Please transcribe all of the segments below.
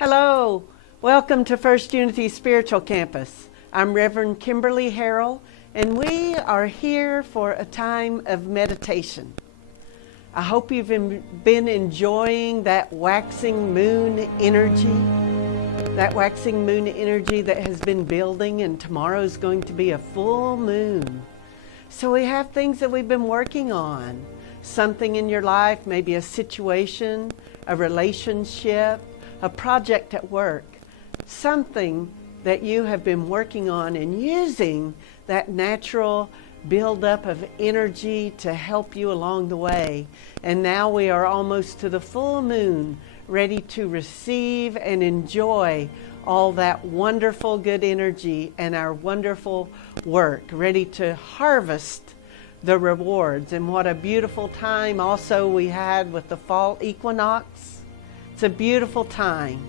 Hello, welcome to First Unity Spiritual Campus. I'm Reverend Kimberley Harrell, and we are here for a time of meditation. I hope you've been enjoying that waxing moon energy that has been building, and tomorrow's going to be a full moon. So we have things that we've been working on. Something in your life, maybe a situation, a relationship, a project at work, something that you have been working on and using that natural buildup of energy to help you along the way. And now we are almost to the full moon, ready to receive and enjoy all that wonderful good energy and our wonderful work, ready to harvest the rewards. And what a beautiful time also we had with the fall equinox. It's a beautiful time.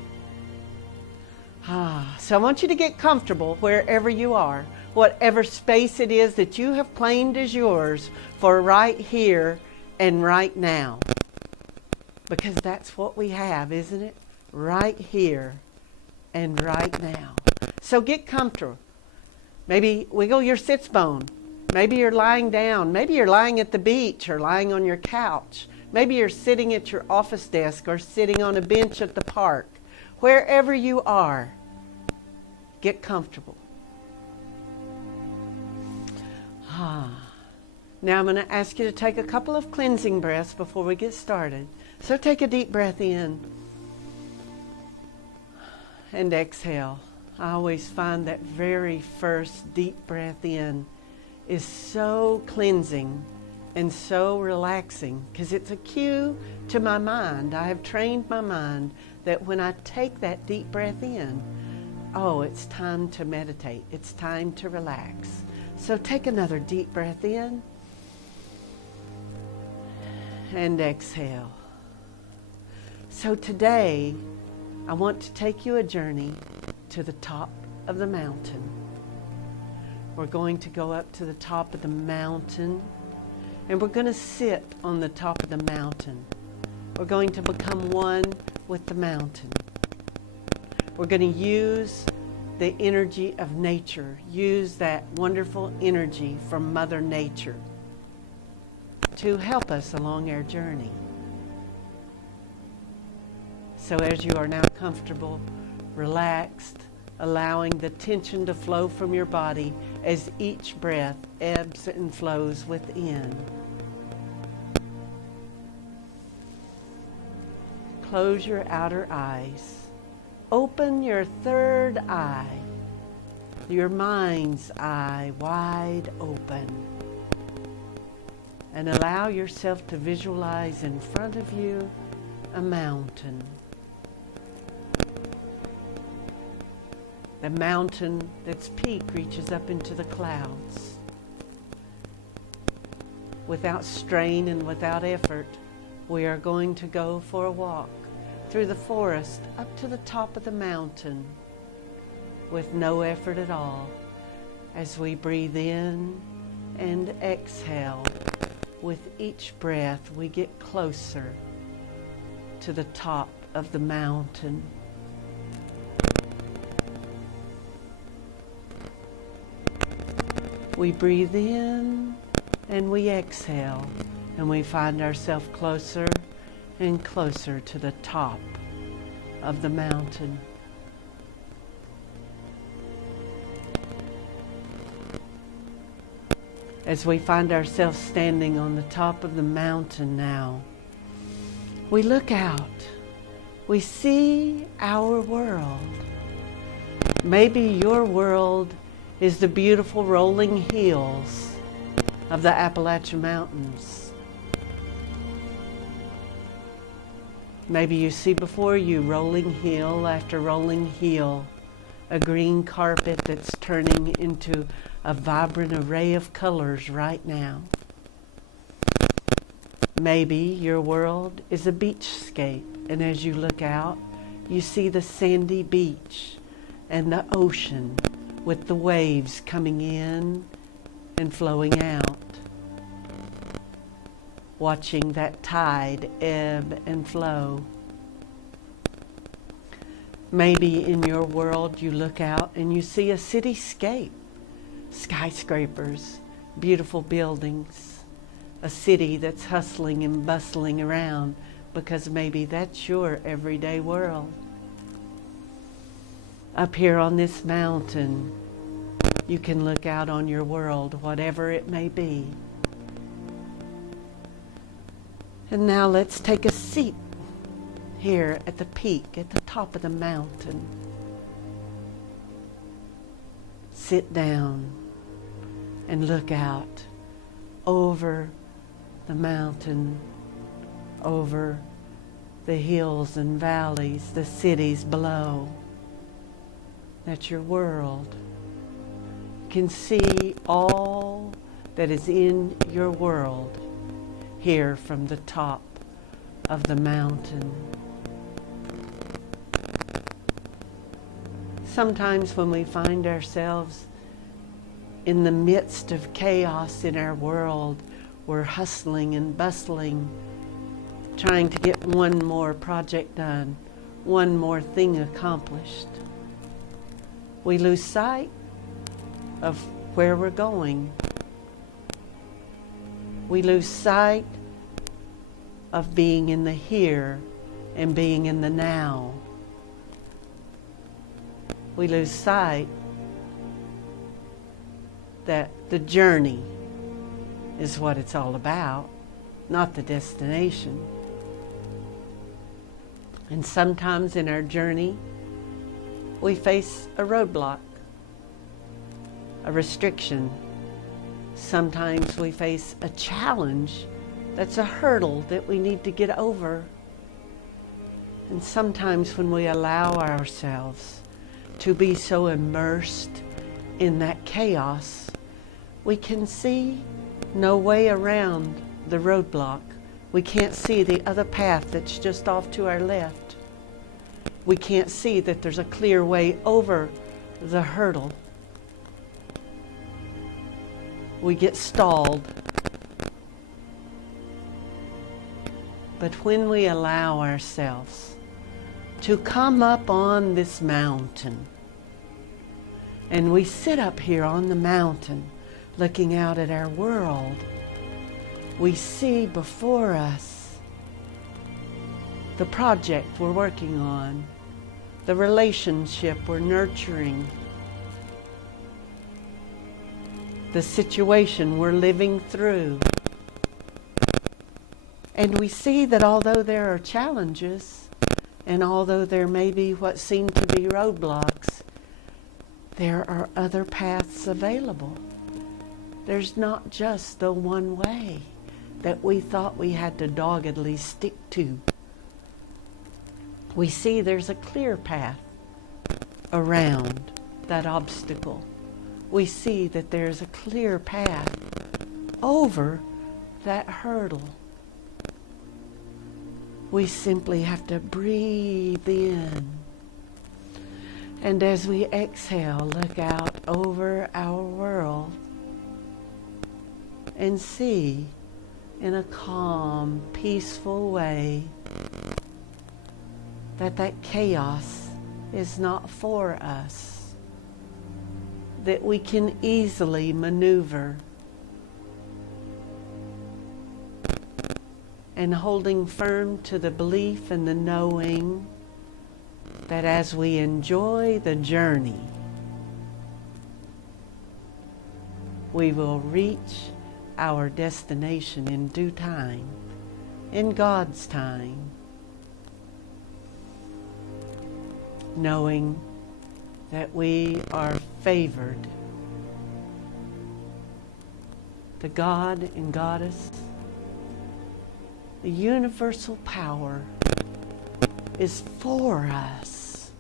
So I want you to get comfortable wherever you are, whatever space it is that you have claimed as yours for right here and right now. Because that's what we have, isn't it? Right here and right now. So get comfortable. Maybe wiggle your sits bone. Maybe you're lying down. Maybe you're lying at the beach or lying on your couch. Maybe you're sitting at your office desk or sitting on a bench at the park. Wherever you are, get comfortable. Now I'm going to ask you to take a couple of cleansing breaths before we get started. So take a deep breath in and exhale. I always find that very first deep breath in is so cleansing and so relaxing, because it's a cue to my mind. I have trained my mind that when I take that deep breath in, it's time to meditate. It's time to relax. So take another deep breath in and exhale. So today, I want to take you a journey to the top of the mountain. We're going to go up to the top of the mountain, and we're going to sit on the top of the mountain. We're going to become one with the mountain. We're going to use the energy of nature, use that wonderful energy from Mother Nature to help us along our journey. So as you are now comfortable, relaxed, allowing the tension to flow from your body as each breath ebbs and flows within. Close your outer eyes. Open your third eye, your mind's eye wide open. And allow yourself to visualize in front of you a mountain. The mountain, that's peak, reaches up into the clouds. Without strain and without effort, we are going to go for a walk through the forest up to the top of the mountain with no effort at all. As we breathe in and exhale, with each breath we get closer to the top of the mountain. We breathe in and we exhale, and we find ourselves closer and closer to the top of the mountain. As we find ourselves standing on the top of the mountain now, we look out. We see our world. Maybe your world is the beautiful rolling hills of the Appalachian Mountains. Maybe you see before you rolling hill after rolling hill, a green carpet that's turning into a vibrant array of colors right now. Maybe your world is a beachscape, and as you look out, you see the sandy beach and the ocean with the waves coming in and flowing out. Watching that tide ebb and flow. Maybe in your world you look out and you see a cityscape, skyscrapers, beautiful buildings, a city that's hustling and bustling around because maybe that's your everyday world. Up here on this mountain, you can look out on your world, whatever it may be. And now let's take a seat here at the peak, at the top of the mountain. Sit down and look out over the mountain, over the hills and valleys, the cities below. That's your world. You can see all that is in your world here from the top of the mountain. Sometimes when we find ourselves in the midst of chaos in our world, we're hustling and bustling, trying to get one more project done, one more thing accomplished. We lose sight of where we're going. We lose sight of being in the here and being in the now. We lose sight that the journey is what it's all about, not the destination. And sometimes in our journey, we face a roadblock, a restriction. Sometimes we face a challenge that's a hurdle that we need to get over. And sometimes when we allow ourselves to be so immersed in that chaos, we can see no way around the roadblock. We can't see the other path that's just off to our left. We can't see that there's a clear way over the hurdle. We get stalled. But when we allow ourselves to come up on this mountain, and we sit up here on the mountain looking out at our world, we see before us the project we're working on, the relationship we're nurturing, the situation we're living through. And we see that although there are challenges, and although there may be what seem to be roadblocks, there are other paths available. There's not just the one way that we thought we had to doggedly stick to. We see there's a clear path around that obstacle. We see that there's a clear path over that hurdle. We simply have to breathe in. And as we exhale, look out over our world and see in a calm, peaceful way that chaos is not for us, that we can easily maneuver, and holding firm to the belief and the knowing that as we enjoy the journey, we will reach our destination in due time, in God's time, knowing that we are favored. The God and Goddess, the universal power, is for us,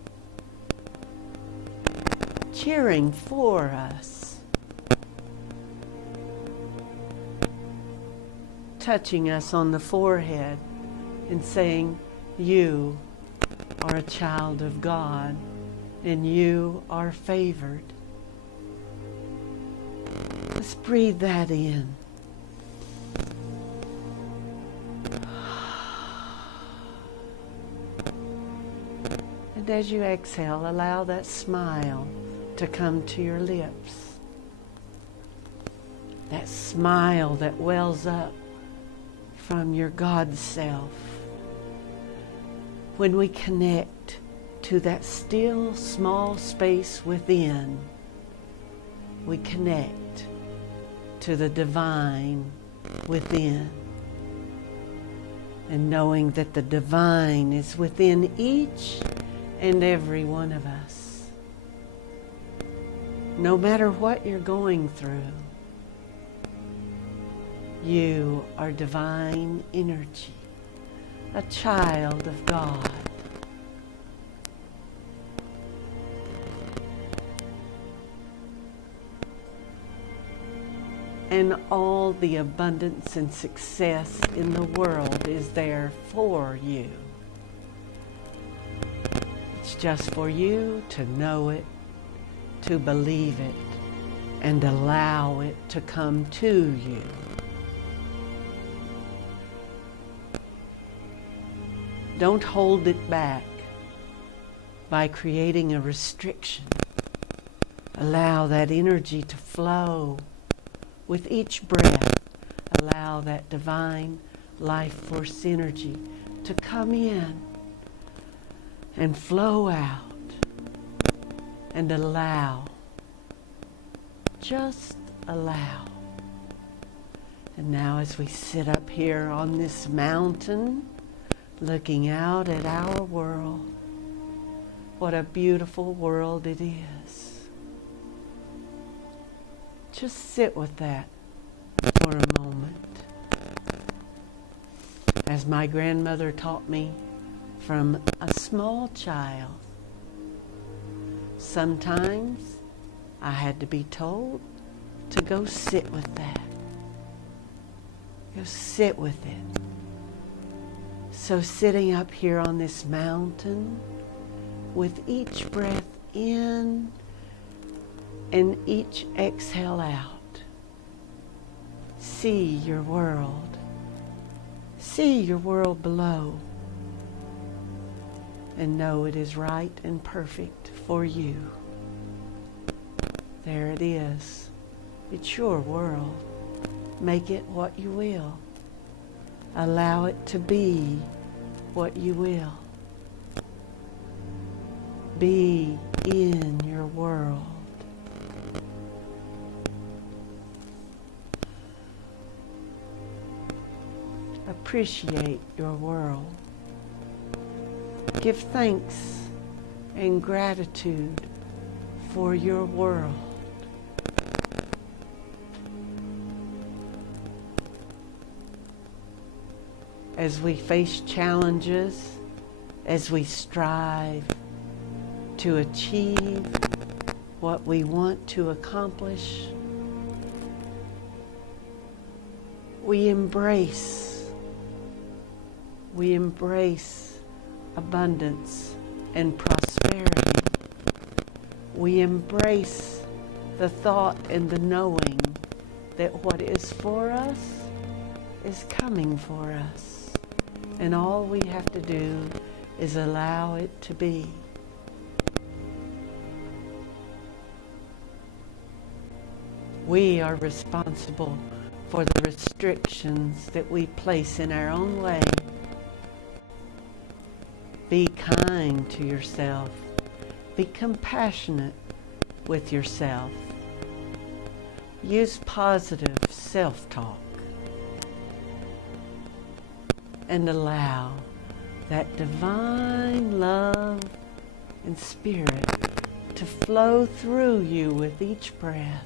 cheering for us, touching us on the forehead and saying, you are a child of God and you are favored. Let's breathe that in. And as you exhale, allow that smile to come to your lips. That smile that wells up from your God self. When we connect to that still small space within, we connect to the divine within. And knowing that the divine is within each and every one of us. No matter what you're going through, you are divine energy, a child of God. And all the abundance and success in the world is there for you. It's just for you to know it, to believe it, and allow it to come to you. Don't hold it back by creating a restriction. Allow that energy to flow. With each breath, allow that divine life force energy to come in and flow out, and allow, just allow. And now as we sit up here on this mountain, looking out at our world, what a beautiful world it is. Just sit with that for a moment. As my grandmother taught me from a small child, sometimes I had to be told to go sit with that. Go sit with it. So sitting up here on this mountain, with each breath in and each exhale out, see your world. See your world below. And know it is right and perfect for you. There it is. It's your world. Make it what you will. Allow it to be what you will. Be in your world. Appreciate your world. Give thanks and gratitude for your world. As we face challenges, as we strive to achieve what we want to accomplish, we embrace abundance and prosperity. We embrace the thought and the knowing that what is for us is coming for us. And all we have to do is allow it to be. We are responsible for the restrictions that we place in our own way. Be kind to yourself. Be compassionate with yourself. Use positive self-talk. And allow that divine love and spirit to flow through you with each breath.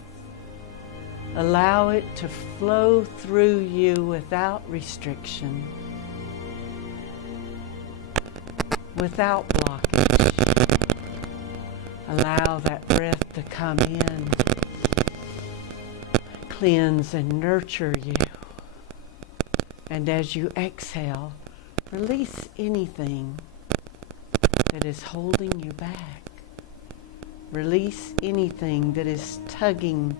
Allow it to flow through you without restriction, without blockage. Allow that breath to come in, cleanse and nurture you. And as you exhale, release anything that is holding you back. Release anything that is tugging,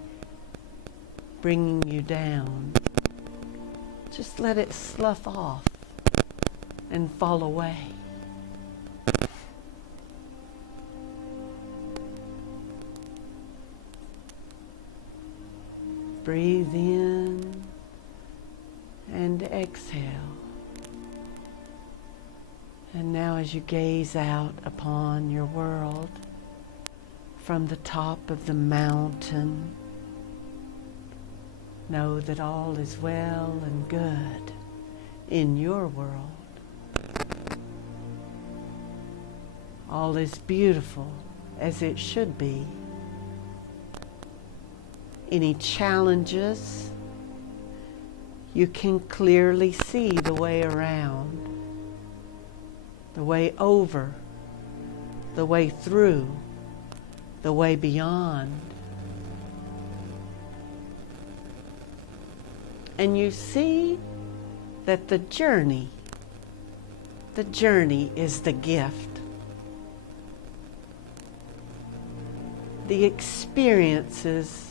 bringing you down. Just let it slough off and fall away. breathe in and exhale. And now as you gaze out upon your world from the top of the mountain, know that all is well and good in your world. All is beautiful as it should be. Any challenges, you can clearly see the way around, the way over, the way through, the way beyond. And you see that the journey is the gift. The experiences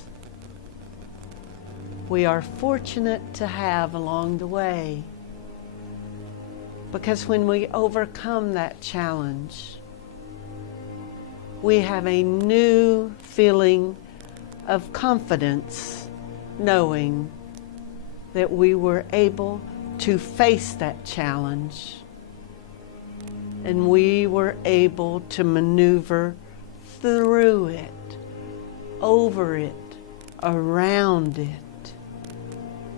we are fortunate to have along the way. Because when we overcome that challenge, we have a new feeling of confidence, knowing that we were able to face that challenge and we were able to maneuver through it, over it, around it.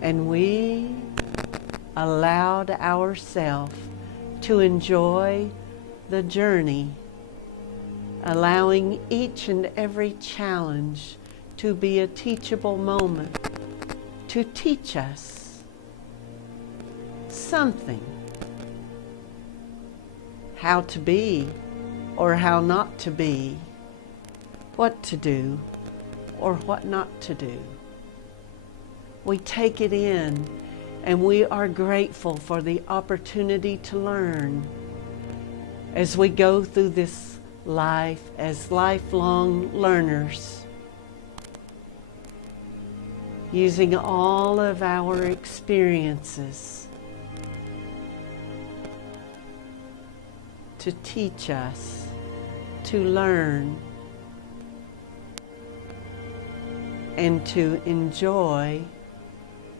And we allowed ourselves to enjoy the journey, allowing each and every challenge to be a teachable moment, to teach us something, how to be or how not to be, what to do or what not to do. We take it in and we are grateful for the opportunity to learn as we go through this life as lifelong learners, using all of our experiences to teach us, to learn, and to enjoy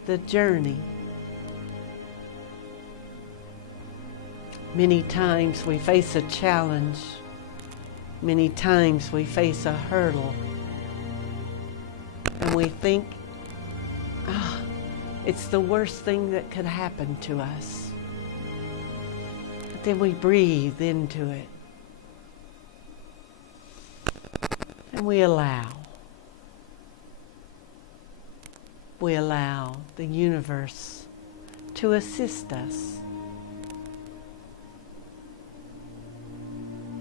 the journey. Many times we face a challenge. Many times we face a hurdle. And we think, it's the worst thing that could happen to us. But then we breathe into it. And we allow. We allow the universe to assist us.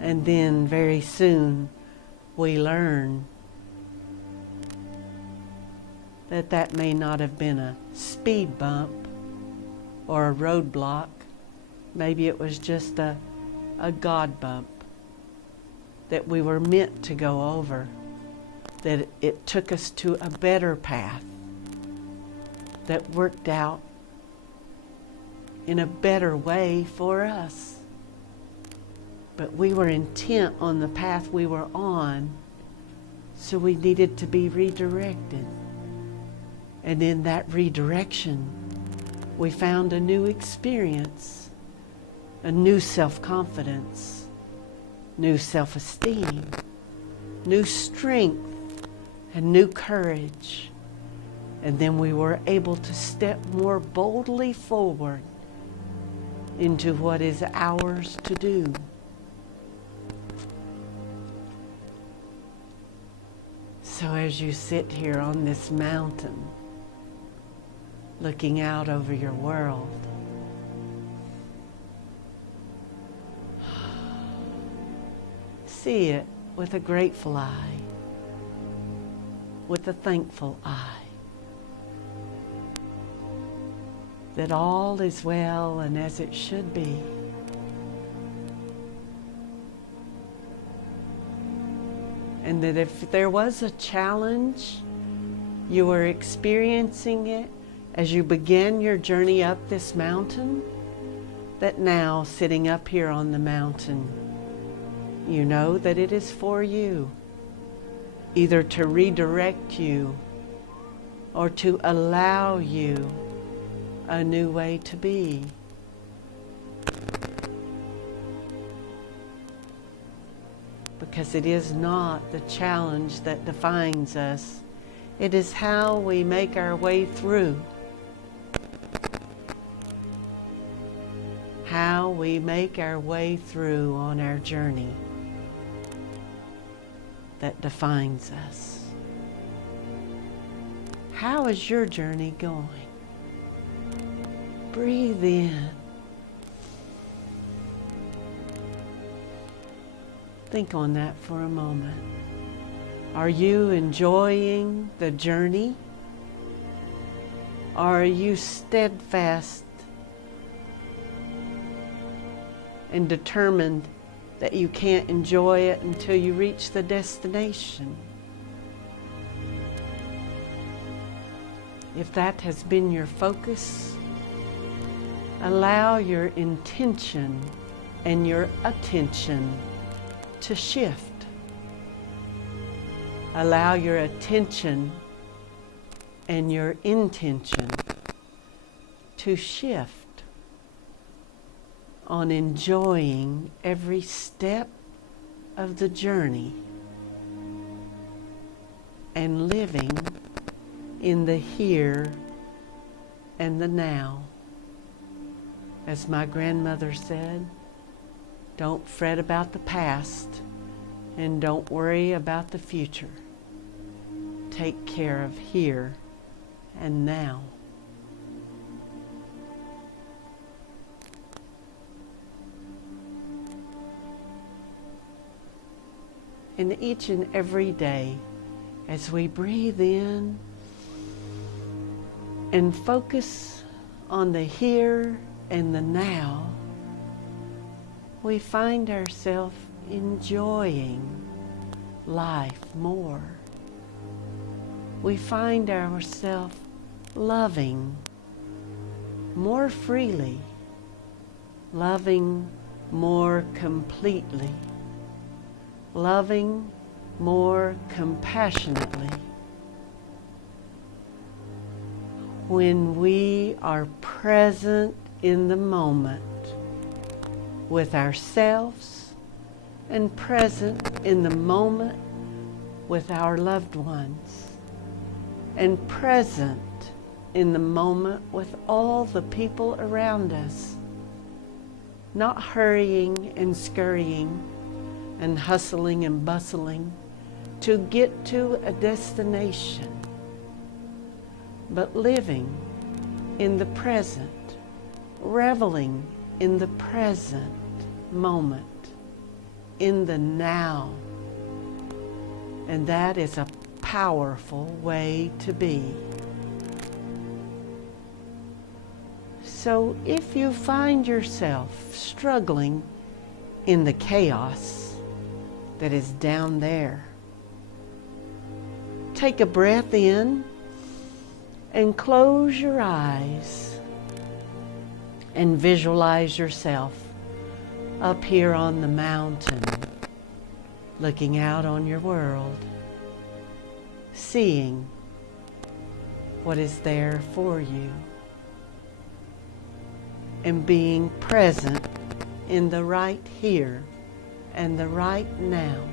And then very soon we learn that that may not have been a speed bump or a roadblock. Maybe it was just a God bump that we were meant to go over, that it took us to a better path that worked out in a better way for us. But we were intent on the path we were on, so we needed to be redirected. And in that redirection, we found a new experience, a new self-confidence, new self-esteem, new strength, and new courage. And then we were able to step more boldly forward into what is ours to do. So as you sit here on this mountain, looking out over your world, see it with a grateful eye, with a thankful eye. That all is well and as it should be. And that if there was a challenge, you were experiencing it as you began your journey up this mountain, that now sitting up here on the mountain, you know that it is for you, either to redirect you or to allow you a new way to be. Because it is not the challenge that defines us. It is how we make our way through. How we make our way through on our journey that defines us. How is your journey going? Breathe in. Think on that for a moment. Are you enjoying the journey? Or are you steadfast and determined that you can't enjoy it until you reach the destination? If that has been your focus, allow your intention and your attention to shift. Allow your attention and your intention to shift on enjoying every step of the journey and living in the here and the now. As my grandmother said, don't fret about the past and don't worry about the future. Take care of here and now. And each and every day, as we breathe in and focus on the here and the now, we find ourselves enjoying life more. We find ourselves loving more freely, loving more completely, loving more compassionately. When we are present in the moment with ourselves and present in the moment with our loved ones and present in the moment with all the people around us, not hurrying and scurrying and hustling and bustling to get to a destination, but living in the present, reveling in the present moment, in the now. And that is a powerful way to be. So if you find yourself struggling in the chaos that is down there, take a breath in and close your eyes and visualize yourself up here on the mountain, looking out on your world, seeing what is there for you, and being present in the right here and the right now,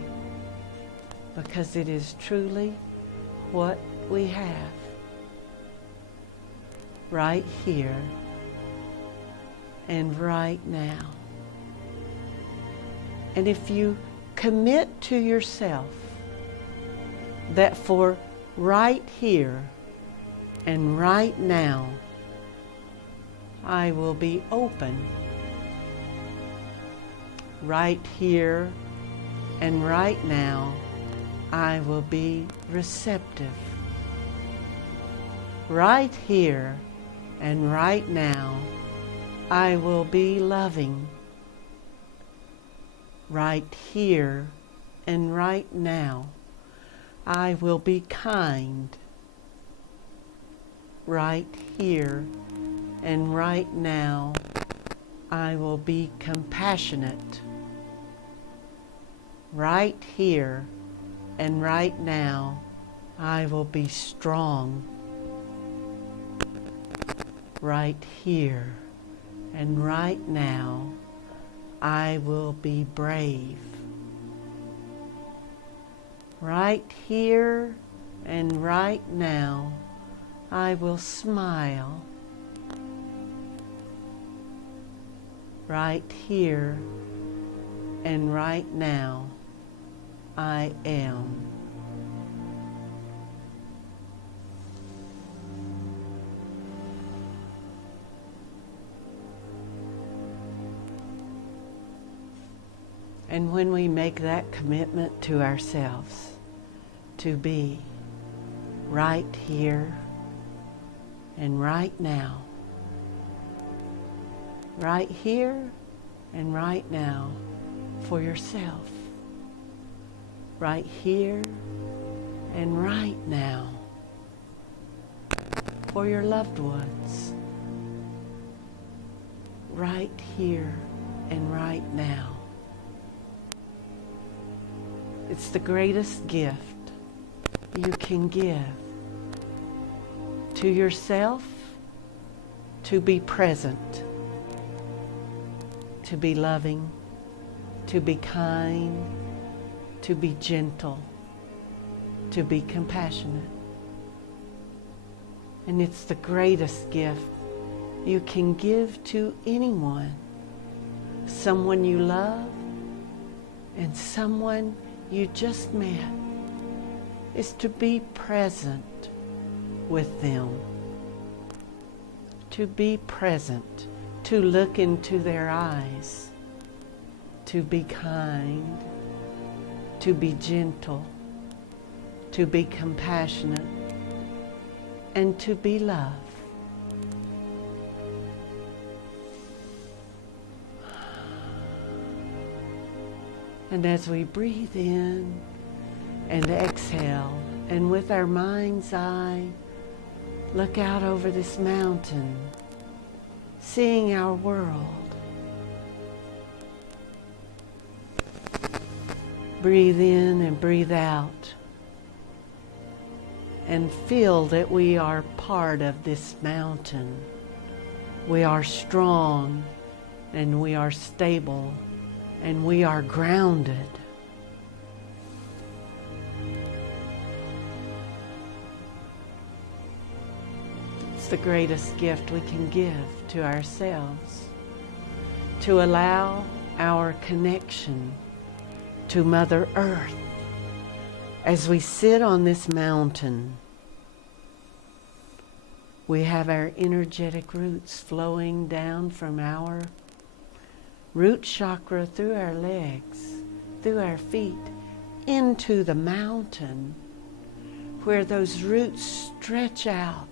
because it is truly what we have right here and right now. And if you commit to yourself that for right here and right now, I will be open. Right here and right now, I will be receptive. Right here and right now, I will be loving. Right here and right now, I will be kind. Right here and right now, I will be compassionate. Right here and right now, I will be strong. right here and right now, I will be brave. Right here and right now, I will smile. Right here and right now, I am. And when we make that commitment to ourselves, to be right here and right now, right here and right now for yourself, right here and right now for your loved ones, right here and right now. It's the greatest gift you can give to yourself, to be present, to be loving, to be kind, to be gentle, to be compassionate. And it's the greatest gift you can give to anyone, someone you love and someone you just met, is to be present with them, to be present, to look into their eyes, to be kind, to be gentle, to be compassionate, and to be love. And as we breathe in and exhale, and with our mind's eye, look out over this mountain, seeing our world. Breathe in and breathe out, and feel that we are part of this mountain. We are strong, and we are stable, and we are grounded. It's the greatest gift we can give to ourselves, to allow our connection to Mother Earth as we sit on this mountain. We have our energetic roots flowing down from our root chakra through our legs, through our feet, into the mountain, where those roots stretch out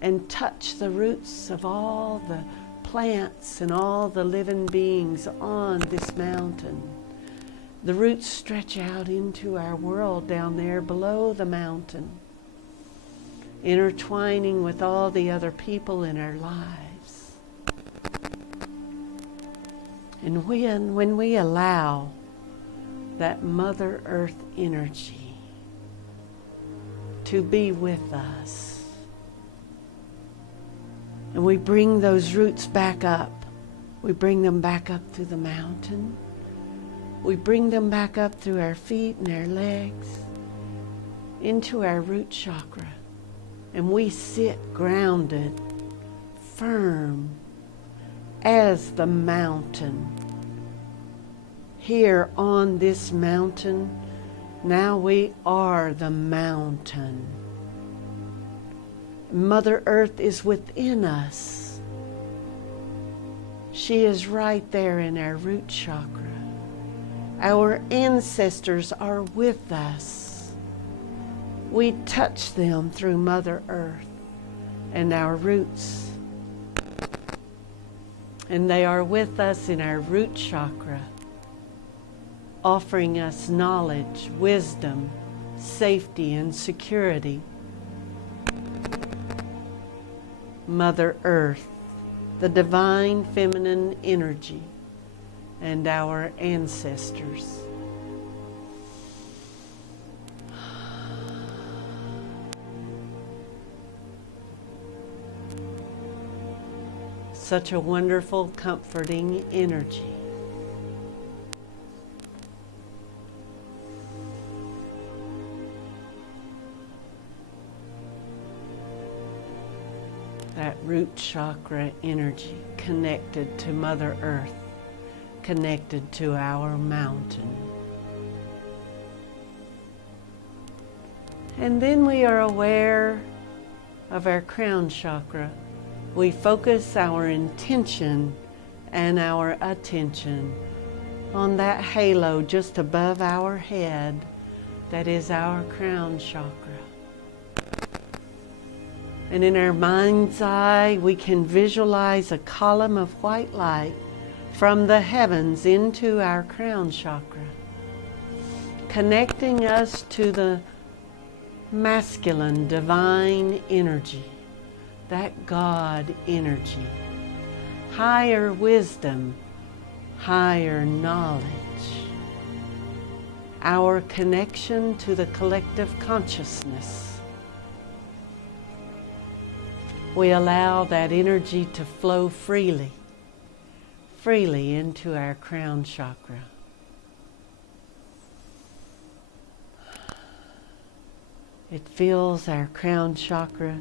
and touch the roots of all the plants and all the living beings on this mountain. The roots stretch out into our world down there below the mountain, intertwining with all the other people in our lives. And when we allow that Mother Earth energy to be with us, and we bring those roots back up, we bring them back up through the mountain, we bring them back up through our feet and our legs, into our root chakra, and we sit grounded, firm, as the mountain. Here on this mountain, now we are the mountain. Mother Earth is within us. She is right there in our root chakra. Our ancestors are with us. We touch them through Mother Earth and our roots. And they are with us in our root chakra, offering us knowledge, wisdom, safety, and security. Mother Earth, the divine feminine energy, and our ancestors. Such a wonderful, comforting energy. That root chakra energy connected to Mother Earth, connected to our mountain. And then we are aware of our crown chakra. We focus our intention and our attention on that halo just above our head that is our crown chakra. And in our mind's eye, we can visualize a column of white light from the heavens into our crown chakra, connecting us to the masculine divine energy, that God energy, higher wisdom, higher knowledge, our connection to the collective consciousness. We allow that energy to flow freely into our crown chakra. It fills our crown chakra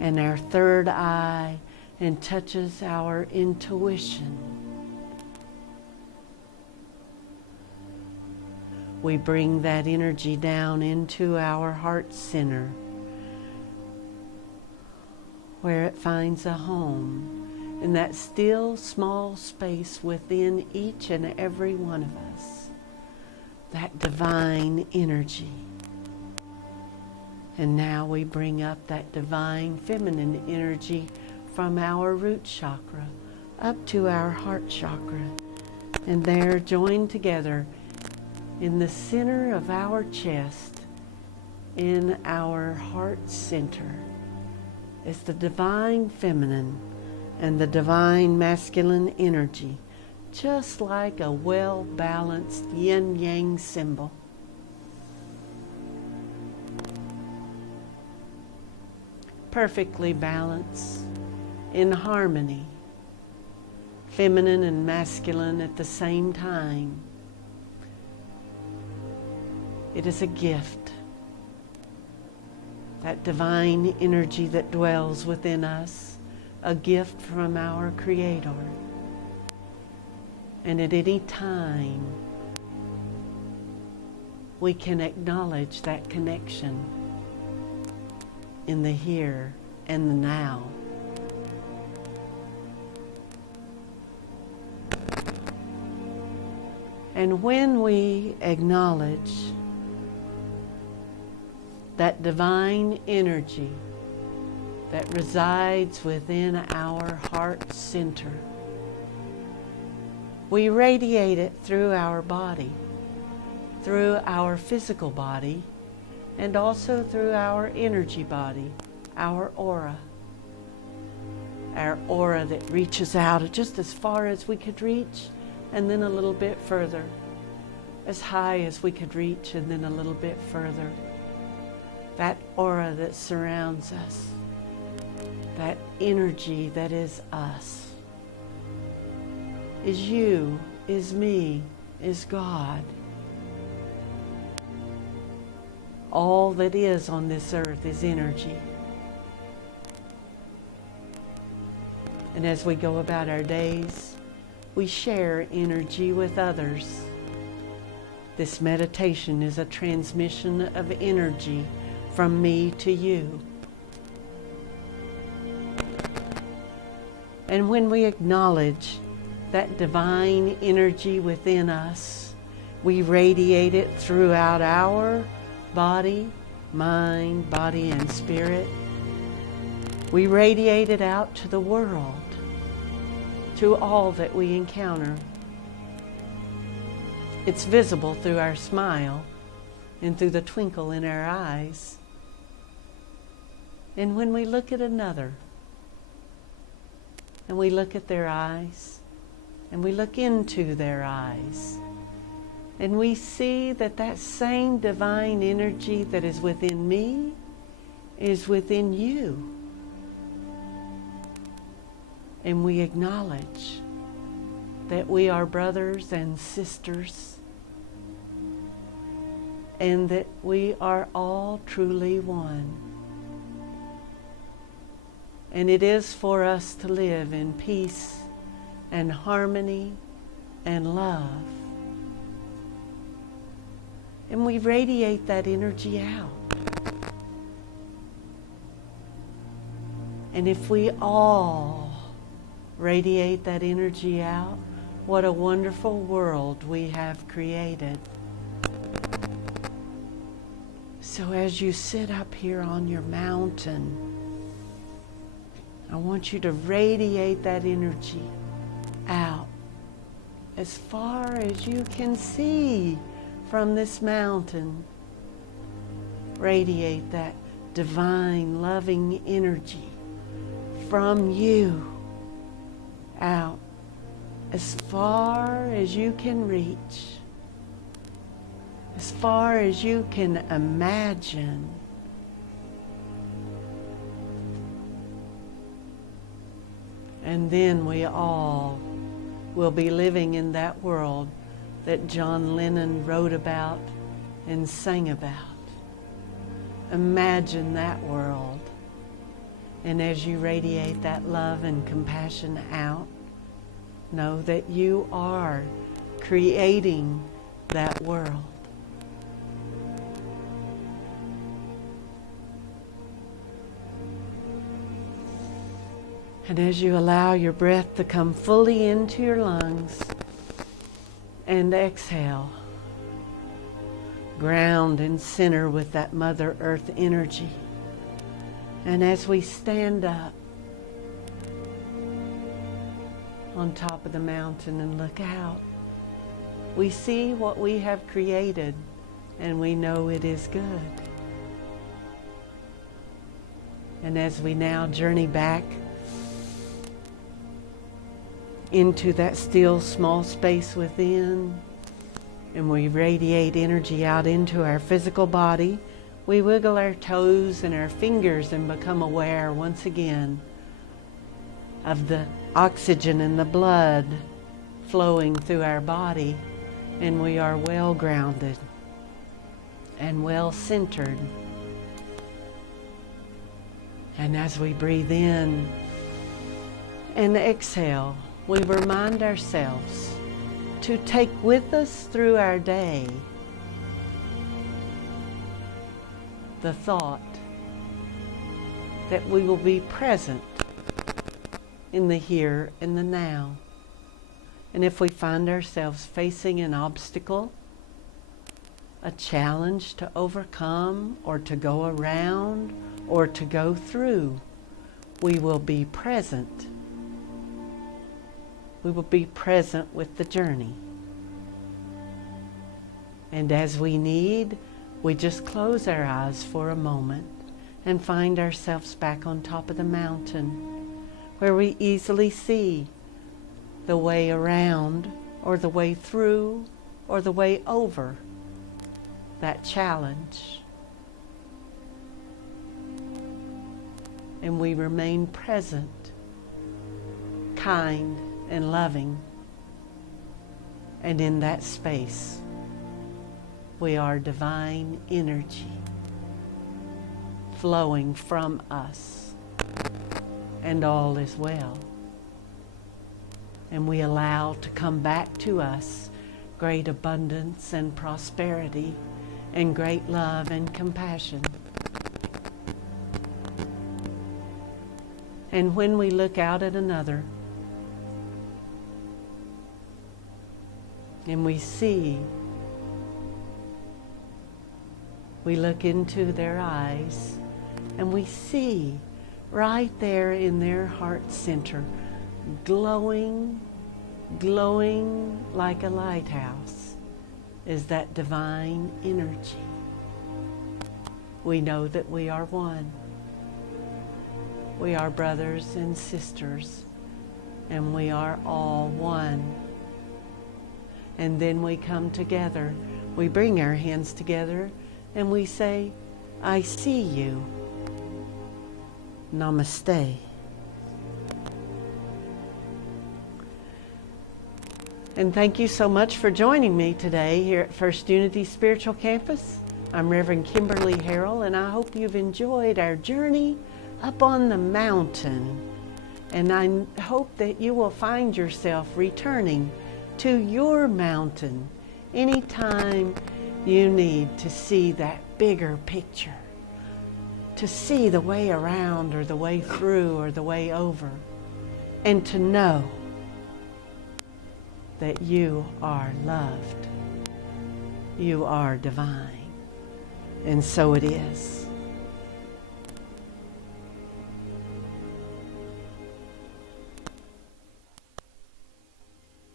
and our third eye and touches our intuition. We bring that energy down into our heart center, where it finds a home in that still small space within each and every one of us, that divine energy. And now we bring up that divine feminine energy from our root chakra up to our heart chakra. And they're joined together in the center of our chest, in our heart center, is the divine feminine and the divine masculine energy, just like a well-balanced yin-yang symbol. Perfectly balanced, in harmony, feminine and masculine at the same time. It is a gift, that divine energy that dwells within us, a gift from our Creator. And at any time, we can acknowledge that connection in the here and the now. And when we acknowledge that divine energy that resides within our heart center, we radiate it through our body, through our physical body, and also through our energy body, our aura. Our aura that reaches out just as far as we could reach, and then a little bit further, as high as we could reach, and then a little bit further. That aura that surrounds us, that energy that is us, is you, is me, is God. All that is on this earth is energy. And as we go about our days, we share energy with others. This meditation is a transmission of energy from me to you. And when we acknowledge that divine energy within us, we radiate it throughout our body, mind, body, and spirit. We radiate it out to the world, to all that we encounter. It's visible through our smile and through the twinkle in our eyes. And when we look at another, and we look at their eyes, and we look into their eyes, and we see that that same divine energy that is within me is within you. And we acknowledge that we are brothers and sisters, and that we are all truly one. And it is for us to live in peace and harmony and love. And we radiate that energy out. And if we all radiate that energy out, what a wonderful world we have created. So as you sit up here on your mountain, I want you to radiate that energy out as far as you can see from this mountain. Radiate that divine, loving energy from you out as far as you can reach, as far as you can imagine. And then we all will be living in that world that John Lennon wrote about and sang about. Imagine that world. And as you radiate that love and compassion out, know that you are creating that world. And as you allow your breath to come fully into your lungs and exhale, ground and center with that Mother Earth energy. And as we stand up on top of the mountain and look out, we see what we have created, and we know it is good. And as we now journey back into that still small space within, and we radiate energy out into our physical body, we wiggle our toes and our fingers and become aware once again of the oxygen and the blood flowing through our body, and we are well grounded and well centered. And as we breathe in and exhale, we remind ourselves to take with us through our day the thought that we will be present in the here and the now. And if we find ourselves facing an obstacle, a challenge to overcome or to go around or to go through, we will be present. We will be present with the journey. And as we need, we just close our eyes for a moment and find ourselves back on top of the mountain, where we easily see the way around or the way through or the way over that challenge. And we remain present, kind and loving. And in that space, we are divine energy flowing from us, and all is well. And we allow to come back to us great abundance and prosperity and great love and compassion. And when we look out at another and we see, we look into their eyes and we see right there in their heart center, glowing like a lighthouse, is that divine energy. We know that we are one. We are brothers and sisters, and we are all one. And then we come together, we bring our hands together, and we say, I see you. Namaste. And thank you so much for joining me today here at First Unity Spiritual Campus. I'm Reverend Kimberley Harrell, and I hope you've enjoyed our journey up on the mountain. And I hope that you will find yourself returning to your mountain anytime you need to see that bigger picture, to see the way around or the way through or the way over, and to know that you are loved. You are divine. And so it is.